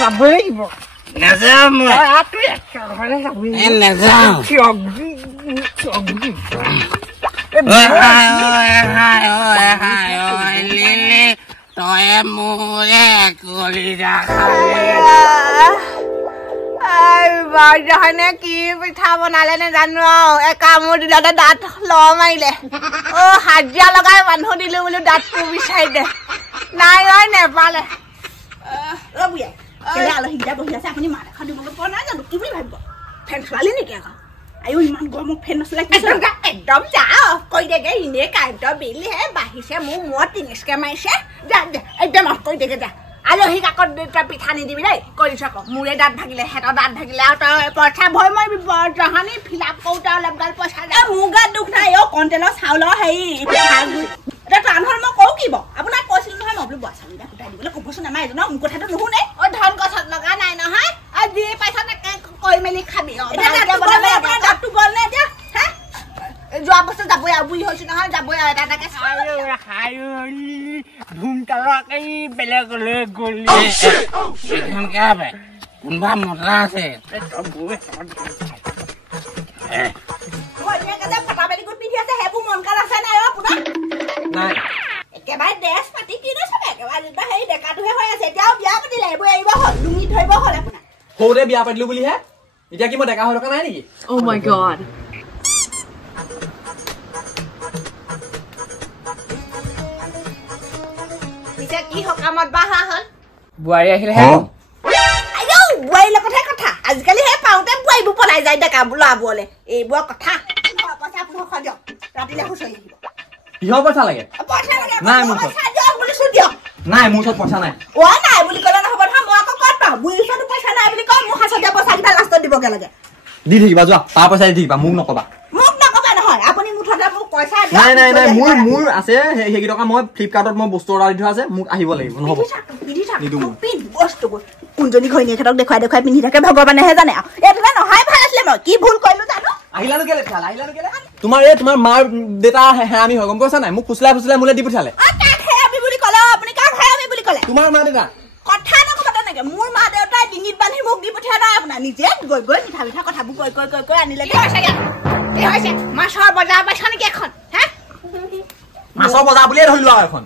যাবই লাগিব নাযাওঁ মই নাযাওঁ লিলি তই মোৰে কৰি বাৰনে কি পিঠা বনালে নাজানো কামোৰ দিলতে দাঁত ল মাৰিলে হাজিৰা লগাই মানুহ দিলো বোলো দাঁতটো বিচাৰি দে নাই নেপালে আলহীকেইটা বহি আছে আপুনি মাত এখন দিবলৈ পোৱা নাই জানো কি বুলি ভাবিব ফেন চলালি নেকি আকৌ আয়ো ইমান গৰমত ফেন নচলে একদম যা কৈ দেগে এনে কাৰেণ্টৰ বিল হে বাঢ়িছে মোৰ মূৰত টিঙিচকে মাৰিছে যা একদম অফ কৰি দেগে যা আলহীক আকৌ তই পিঠা নিদিবি দেই কৰি চাক মোৰে দাঁত ভাগিলে হেঁতৰ দাঁত ভাগিলে আৰু তই পইচা ভয় মাৰিবি জহানি ফিল আপ কৰোঁতে অলপ গাল পইচা মোৰ গাত দুখ নাই কণ্টেলৰ চাউলৰ হেৰি পিঠা এতিয়া টানহল মই কওঁ কি আপোনাক কৈছিলো নহয় মই বোলো বৰা চাউল এটা গোটাই দিবলৈ ক'বচোন আমাৰ এজনক মোৰ কথাটো নুশুনে ধন গছত লগা নাই নহয় আৰু যি পাইছা তাকে কৈ মেলি খাবি দাঁতটো গ'ল নে এতিয়া যোৱা বছৰ যাবই আৰু বুঢ়ী হৈছো নহয় যাবই আৰু এটা এটাকে ধুমতালাকে বেলেগলৈ গ'লি কোনোবা মতা আছে ফটা বেলি গোট পিন্ধি আছে সেইবোৰ মন কাল আছে নাই আপোনাৰ নাই একেবাৰে ড্ৰেছ পাতি কি নাচাব একেবাৰে সেই ডেকাটোহে হৈ আছে এতিয়াও বিয়া পাতিলে এইবোৰ এৰিব হ'ল লুঙি ধৰিব হ'ল আপোনাৰ সৰুতে বিয়া পাতিলো বুলিহে এতিয়া কি মই ডেকা হৈ থকা নাই নেকি Oh my god. পিছে কি সকামত বাহা হ'ল বোৱাৰী আহিলেহে আইও বোৱাৰীৰ লগতহে কথা আজিকালি সেই পাওঁতে বোৱাৰীবোৰ পলাই যায় ডেকা ল'ৰাবোৰলে এইবোৰ কথা পইচা পোন্ধৰশ দিয়ক ৰাতিলে হুঁচৰি আহিব কিহৰ পইচা লাগে নাই মোৰ ওচৰত নাই মোৰ ওচৰত পইচা নাই নাই বুলি ক'লে নহ'ব নহয় মই আকৌ ক'ত পাওঁ বুঢ়ীৰ ওচৰতো পইচা নাই বুলি কয় মোৰ হাতত দিয়া পইচাকেইটা লাষ্টত দিবগে লাগে দি থাকিবা যোৱা তাৰ পইচা দি থাকিবা মোক নকবা নহয় আপুনি মুঠতে মোক পইচা নাই নাই নাই মোৰ আছে সেইকেইটকা মই ফ্লিপকাৰ্টত মই বস্তু অৰ্ডাৰ দি থোৱা আছে মোক আহিব লাগিব নহ'ব কোনজনী ঘৈণীয়েকহঁতক দেখুৱাই দেখুৱাই পিন্ধি থাকে ভগৱানেহে জানে এইটোলে নহয় ভাল আছিলে মই কি ভুল কৰিলো জানো আহিলানো কেলে তোমাৰ এই তোমাৰ মাৰ দেউতা হেৰামি হয় গম পাইছা নাই মোক ফুচলাই ফুচলাই মোলে দি পঠিয়ালে বুলি ক'লে আপুনি কাক হেৰামি বুলি ক'লে তোমাৰ মা দেউতা কথা নকবা তেনেকে মোৰ মা দেউতাই ডিঙিত বান্ধি মোক দি পঠিয়া নাই আপোনাৰ নিজে গৈ গৈ মিঠা মিঠা কথাবোৰ কৈ আনিলে মাছৰ বজাৰ পাইছা নেকি এখন মাছৰ বজাৰ বুলিয়ে ধৰিলো আৰু এখন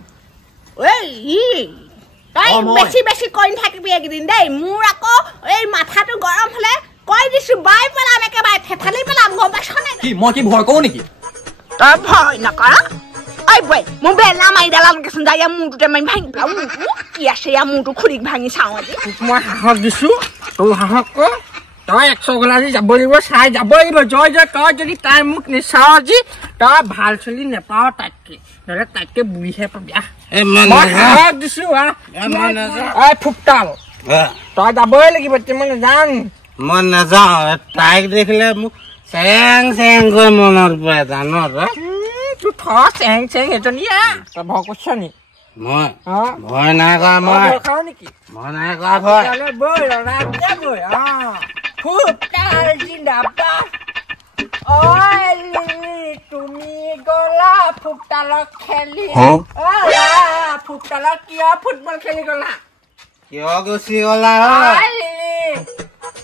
তই বেছি বেছি কৈ নাথাকিবি এইকেইদিন দেই মোৰ আকৌ এই মাথাটো গৰম হলে কৈ দিছো বাই পেলাম একেবাৰে থেথালি পেলাম গম পাইছ নে কি মই কি ভয় কৰোঁ নেকি তই ভয় নকৰ ঐ বৈ মোৰ বেলা মাৰি দালামকেচোন যা ইয়াৰ মূৰটোতে মাৰি ভাঙি পেলাম কি আছে ইয়াৰ মূৰটো খুৰিক ভাঙি চাওঁ আজি মই সাহস দিছো তোৰ সাহস কৰ তই 100 গলা আজি যাব লাগিব চাই যাব লাগিব জয় জয় তই যদি তাই মোক নিচাও আজি তই ভাল চলি নেপাও তাতকে নহ'লে তাতকে বুঢ়ীহে পাবি মই সাহস দিছো ফুকতাল তই যাবই লাগিব মই নাজান মই নাযাওঁ তাইক দেখিলে মোক চেং চেং কৈ মনত পৰে জান তোৰ থ চেং চেং এজনীয়া তই ভয় কৰিছ নি মই ভয় নাই কৰা মই খাওঁ নেকি মই নাই কৰা ভয় বৈ ৰাজা বৈ ফুকতাল জিন্দাবাদ তুমি গলা ফুকতালক খেলি ফুকতালক কিয় ফুটবল খেলি গলা কিয় গুচি গলা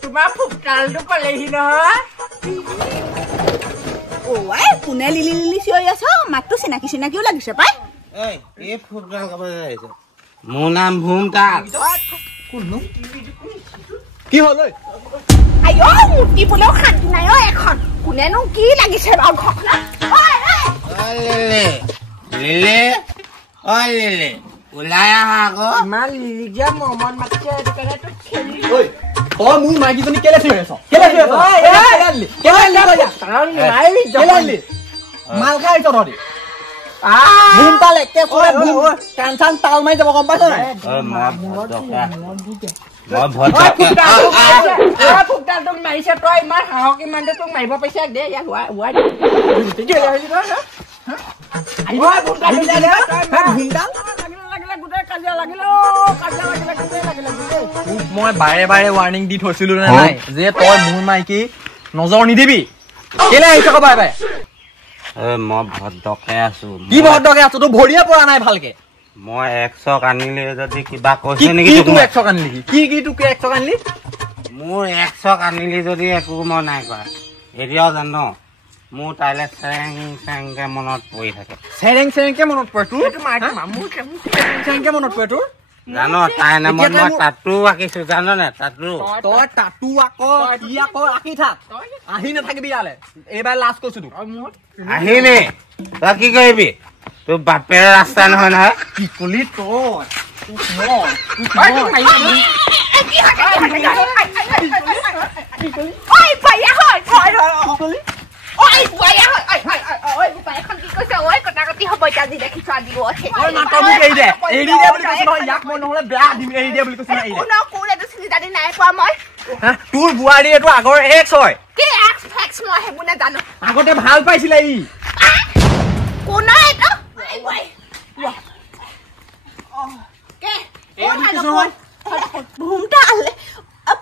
তোমাৰ ফুকতালটো পালেহি নহয় কোনে লিলি লিলি চিঞৰি আছ মাতটো চিনাকি চিনাকিও লাগিছে পাই এই ফুটবল খাবলৈ আহিছে মোৰ নাম ভূমতাল কি হ'ল আইও মুটি পোলেও শান্তি নাই এখন কোনেনো কি লাগিছে বাৰু ঘৰখনত লিলি ওলাই আহা আকৌ ইমান লিলি যে মমন মাতিছে এইটো কাৰণে তোক খেলি তই মোৰ মাইকীজনী কেলে থৈ আছ মাল খাই আহিছ তহঁতি ভূমতাল একে টেনচন তাল মাৰি যাব গম পাইছ নাই ফুকতাল তোক মাৰিছে তই ইমান সাহস ইমানটো তোক মাৰিব পাৰিছে দে মই বাৰে বাৰে ৱাৰ্ণিং দি থৈছিলো নে নাই যে তই মোৰ মাইকী নজৰ নিদিবি কেলে আহিছ আকৌ বাৰে বাৰে মই ভদ্ৰকে আছো কি ভদ্ৰকে আছো তোৰ ভৰিয়ে পৰা নাই ভালকে মই 100 আনিলে যদি কিবা কৈছে কি নেকি কি তোক তোক 100 আনিলি কি তোক 100 আনিলি মোৰ 100 আনিলি যদি একো মই নাই কৰা এতিয়াও জানো মোৰ তাইলে চেংকে মনত পৰি থাকে চেৰেংকে মনত পৰে তোৰ চেৰেংকে মনত পৰে তোৰ জানো তাই নামত মই টাটু আঁকিছো জানো নে টাটু তই টাটু আকৌ আঁকি থাক আহি নাথাকিবি ইয়ালে এইবাৰ লাষ্ট কৈছো তোক আহিলে তই কি কৰিবি তোৰ বাপেৰ ৰাস্তা নহয় নহয় কি কলি তই তোৰ বোৱাৰী এইটো আগৰ এক্স হয় আগতে ভাল পাইছিলে ই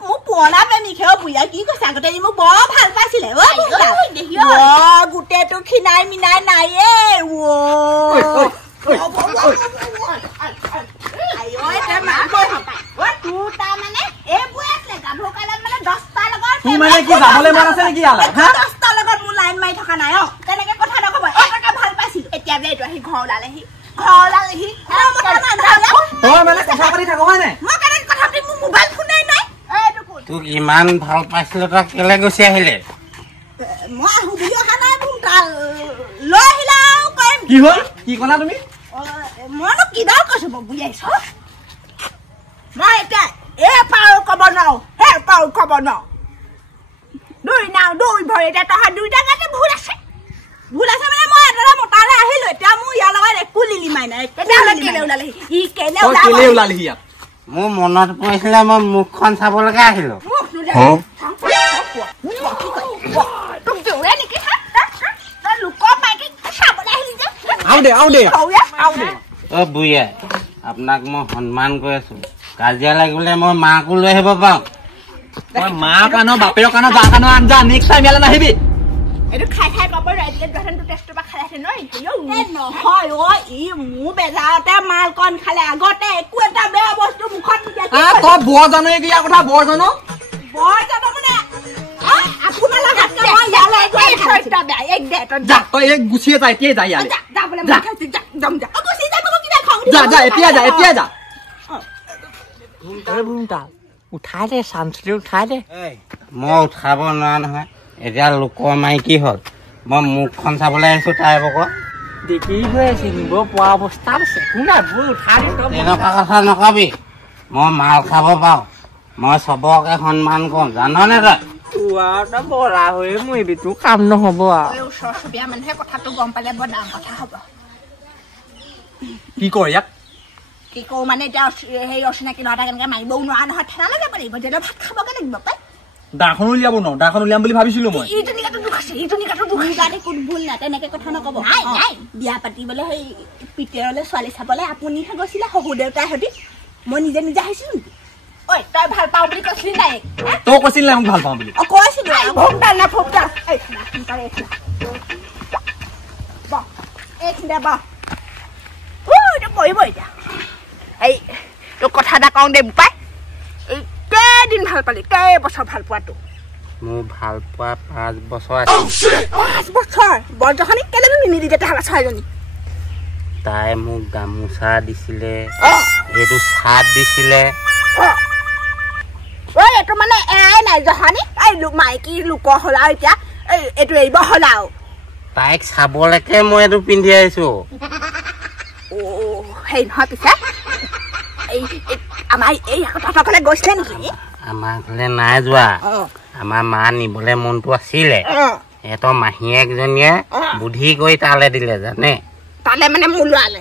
মোক পুৰণা প্ৰেমিকে বুঢ়া কি কৈছে আগতে ই মোক বৰ ভাল পাইছিলে গোটেইটো খিনাই মিনাই নাইয়ে তোক ইমান ভাল পাইছিলে তই কেলে গুচি আহিলে মই আহো বুলি অহা নাই লৈ আহিলা কি হ'ল কি ক'লা তুমি মইনো কিডাল কৈছো বুঢ়াইছ মই এতিয়া পাৰ ক'ব নোৱাৰো পাৰ ক'ব নোৱাৰো দুই ভৰি এতিয়া তহঁত দুইটা গাতে ভুল আছে মানে মই এটা মতালে আহিলো এতিয়া মোৰ ইয়াৰ লগত একো লিলি মাই নাই কেলে ওলালেহি ইয়াত মোৰ মনত পৰিছিলে মই মুখখন চাবলৈকে আহিলো বুঢ়া আপোনাক মই সন্মান কৰি আছো কাজিয়া লাগিলে মই মাকো লৈ আহিব পাৰো মই মাৰ কাণৰ বাপেৰৰ কাণৰ যাৰ কাণৰ আঞ্জা নেক্সট টাইম ইয়ালৈ নাহিবি এইটো খাই পাব নহয় ই মোৰ বেজাৰতে মাল কণ খালে আগতে একো এটা বেয়া বস্তু মুখত তই বৰ জানো ইয়াৰ কথা বৰ জানো মানে আপোনাৰ লগত মই ইয়ালৈ তই গুচিয়ে যা এতিয়াই যা ইয়ালৈ এতিয়া যা উঠাই দে চাঞ্চলি উঠাই দে মই উঠাব নোৱাৰা নহয় এতিয়া লোকৰ মাইকী হ'ল মই মুখখন চাবলৈ আহিছো তাই বক দেখি গৈ আছে নিব পোৱা অৱস্থাত আছে একো নাই বৈ উঠাই দে তেনেকুৱা কথা নকবি মই মাল খাব পাৰো মই চবকে সন্মান কৰো জাননে তই বৰা হৈ মৰিবি তোৰ কাম নহব আৰু ওচৰ চুবুৰীয়া মানুহে কথাটো গম পালে বৰ ডাঙৰ কথা হ'ব কি কৰ ইয়াক কি কৰো মানে এতিয়া সেই অচিনাকি ল'ৰা এটা কেনেকে মাৰিবও নোৱাৰা নহয় ঠেলা যাব লাগিব যেতিয়া ভাত খাবগে লাগিব পাই দাখন উলিয়াব ন দাখন উলিয়াম বুলি ভাবিছিলো মই ইজনী গাটো দুখ আছে কোনো ভুল নাই তেনেকে কথা নকব বিয়া পাতিবলে সেই পিতেৰলে ছোৱালী চাবলে আপুনিহে গৈছিলে শহু দেউতাৰ সৈতে মই নিজে আহিছিলো নেকি ঐ তই ভাল পাওঁ বুলি কৈছিলি নাই তই কৈছিলি নাই মোক ভাল পাওঁ বুলি কৈছিলো কৰিব এতিয়া এই তোক কথা এটা কওঁ দে বোপাই এই কেইদিন ভাল পালি কেইবছৰ ভাল পোৱাটো মোৰ ভাল পোৱা 5 বছৰ আছে 5 বছৰ বৰজখনি কেলে নিনিলি তেতিয়াহ'লে ছোৱালীজনী তাই মোক গামোচা দিছিলে এইটো চাট দিছিলে এইটো মানে এৰাই নাই জহনি এই মাইকী লোকৰ হ'ল আৰু এতিয়া এইটো এৰিব হ'ল আৰু তাইক চাবলৈকে মই এইটো পিন্ধি আহিছো সেই নহয় পিছে আমাৰ এই তহঁতৰ ঘৰলে গৈছিলে নেকি আমাৰ ঘৰলে নাই যোৱা আমাৰ মা নিবলৈ মনটো আছিলে সিহঁতৰ মাহীয়েকজনীয়ে বুদ্ধি কৰি তালে দিলে জানে তালে মানে মোৰ লোৱালে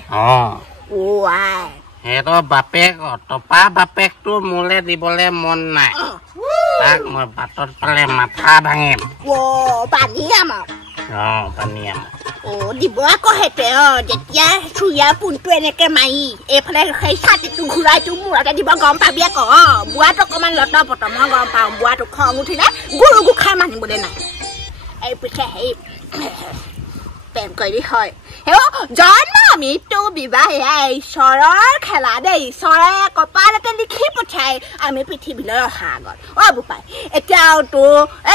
সিহঁতৰ বাপেক টপা বাপেকটো মোলে দিবলৈ মন নাই তাক মই বাটত পালে মাথা ভাঙিম পানীয়াম দিব আকৌ হেতে যেতিয়া চুৰিয়া পোনটো এনেকে মাৰি এইফালে সেই ছাতিটো ঘূৰাই তোৰ মূৰতে দিব গম পাবি আকৌ বুঢ়াটো অকণমান লত পত মই গম পাওঁ বুঢ়াটো খং উঠিলে গুৰু গোখাই মানিবলৈ নাই এই পিছে সেই প্ৰেম কৰি হয় হে জন্ম মৃত্যু বিবাহ ঈশ্বৰৰ খেলা দেই ঈশ্বৰে কপালতে লিখি পঠাই আমি পৃথিৱীলৈ অহা আগত বোপাই এতিয়াও তো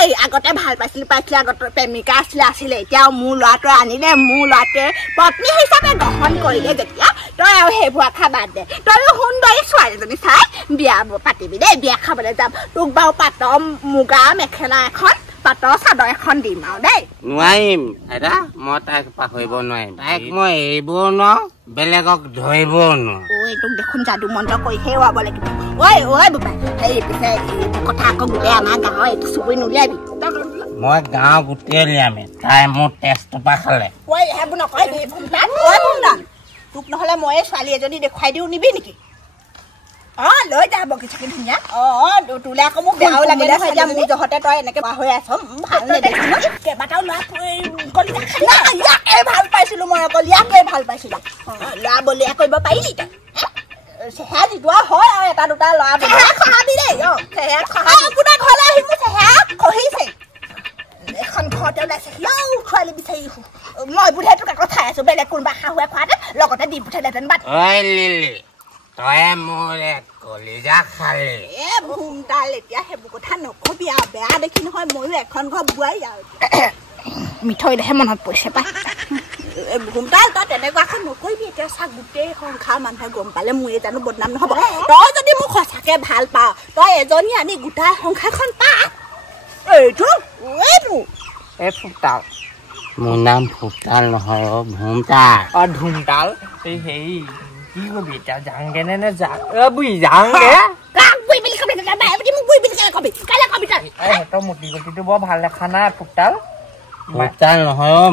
এই আগতে ভাল পাইছিলে আগতে প্ৰেমিকা আছিলে এতিয়াও মোৰ ল'ৰাটোৱে আনিলে মোৰ ল'ৰাটোৱে পত্নী হিচাপে গ্ৰহণ কৰিলে যেতিয়া তই আৰু সেইবোৰ আশা বাদ দে তইও সুন্দৰী ছোৱালীজনী চাই বিয়া পাতিবি দেই বিয়া খাবলৈ যাম তোক বাৰু পাতৰ মুগা মেখেলা এখন পাতৰ চাদৰ এখন দিম আৰু দেই নোৱাৰিম আইতা মই তাইক পাহৰিব নোৱাৰিম তাইক মই এৰিবও নোৱাৰো বেলেগক ধৰিবও নোৱাৰো তোক দেখোন যাদু মন্ত্ৰ কৰিহে ওৱাব লাগিব ঐ বোপাই সেই পিছে কথা আকৌ গোটেই আমাৰ গাঁৱৰ এইটো চুবুৰি নুলিয়াবি মই গাঁও গোটেই উলিয়ামে তাই মোৰ তেজটোপা খালে সেইবোৰ নকয় তোক নহ'লে মই ছোৱালী এজনী দেখুৱাই দিওঁ নিবি নেকি লৈ যা বগী চাকি ধুনীয়া তোলে আকৌ মোক বেয়াও লাগে এতিয়া মোৰ জহতে তই এনেকে হৈ আছ ভাল নেদেখি কেইবাটাও ল'ৰা ভাল পাইছিলো মই অকল ইয়াকে ভাল পাইছিলো ল'ৰা বলিয়া কৰিব পাৰিলি তই চেহেৰা যিটো হয় আৰু এটা দুটা ল'ৰা খহাবি দেই আপোনাৰ ঘৰলৈ আহি মোৰ চেহেৰা খহিছে এখন ঘৰতে ওলাইছে ছোৱালী বিচাৰি মই বোধে তোক আকৌ চাই আছো বেলেগ কোনোবা শাহুৱে খোৱাতে লগতে দি পঠালেহেঁতেন বাট তই মোৰ কলিজা খালি ভুমতাল এতিয়া সেইবোৰ কথা নকবি আৰু বেয়া দেখি নহয় ময়ো এখন ঘৰ বোৱাই আৰু মিঠৈলেহে মনত পৰিছে পাই ভুমতাল তই তেনেকুৱাখন নকৰিবি এতিয়া চা গোটেই সংসাৰ মানুহে গম পালে মোৰে জানো বদনাম নহ'ব তই যদি মোক সঁচাকে ভাল পাৱ তই এজনী আনি গোটাই সংসাৰখন পা এইটো ফুটাল মোৰ নাম ফুটাল নহয় ভুমতাল ধুমতাল হেৰি কি কবি এতিয়া যাংগে নে বুই যাংগে তই মুটি গুটিটো বৰ ভাল দেখা নাই ফুটাল ফুটাল নহয়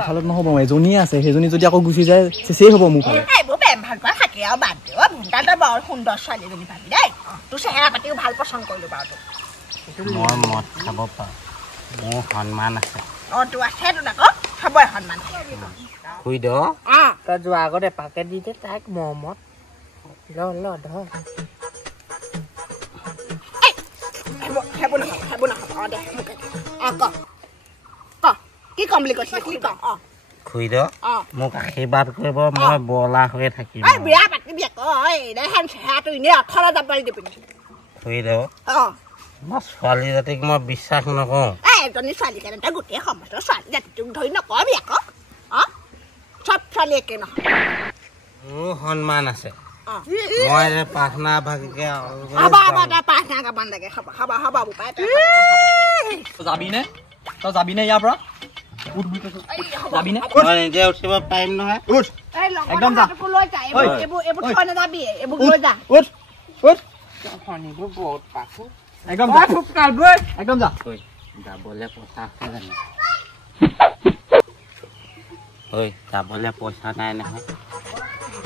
ভালত নহ'ব এজনী আছে সেইজনী যদি আকৌ গুচি যায় চেচেই হ'ব মোৰ ফালে এইবোৰ প্ৰেম ভাল পোৱা থাকে আৰু বাদ দে ভুমতাল তই বৰ সুন্দৰ ছোৱালীজনী ভাবি দেই তোৰ চেহেৰা পাতিও ভাল পচন্দ কৰিলো বাৰু মই মদ খাব পাৰোঁ মোৰ সন্মান আছে তোৰ আছে তোৰ আকৌ খাবই সন্মান শুই দ তই যোৱা আগত এপাকে দি দে তাইক মৰমত ধৰ কি কম বুলি কৈছিলি শুই দ মোক আশীৰ্বাদ কৰিব মই বলা হৈ থাকিম বিয়া পাতিবি আকৌ চেহেৰাটো এনেই 18 জাপাৰি দিবি শুই দ মই ছোৱালী জাতিক মই বিশ্বাস নকৰোঁ এজনী ছোৱালী কাৰণে তই গোটেই সমস্ত ছোৱালী জাতিটোক ধৰি নকবি আকৌ চব ছোৱালী একে নহয় মোৰ সন্মান আছে মই যে প্ৰাৰ্থনা ভাগিকে প্ৰাৰ্থনা গাব লাগে খাবা বোপাই যাবিনে তই যাবিনে ইয়াৰ পৰা যাবিনে মই নিজে উঠিব পাৰিম নহয় একদম যা এইবোৰ থৈ নাযাবি এইবোৰ লৈ যা বহুত পাখো একদম একদম যা যাবলৈ পইচা আছে জানো যাবলৈ পইচা নাই নহয়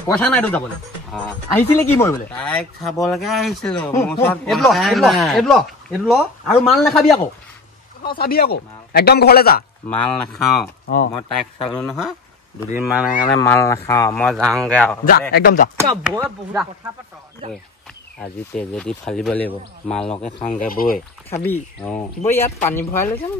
পইচা নাইতো যাবলৈ আহিছিলে কি মই বোলে তাইক চাবলৈকে আহিছিলো আৰু মাল নাখাবি আকৌ চাবি আকৌ একদম ঘৰলে যা মাল নাখাওঁ মই তাইক চালো নহয় দুদিনমানৰ কাৰণে মাল নাখাওঁ মই যাওঁগে আৰু যা একদম যা আজি তেজেদি ফালিব লাগিব মালকে খাওঁগে বৈ খাবি ইয়াত পানী ভৰাই লৈ যাম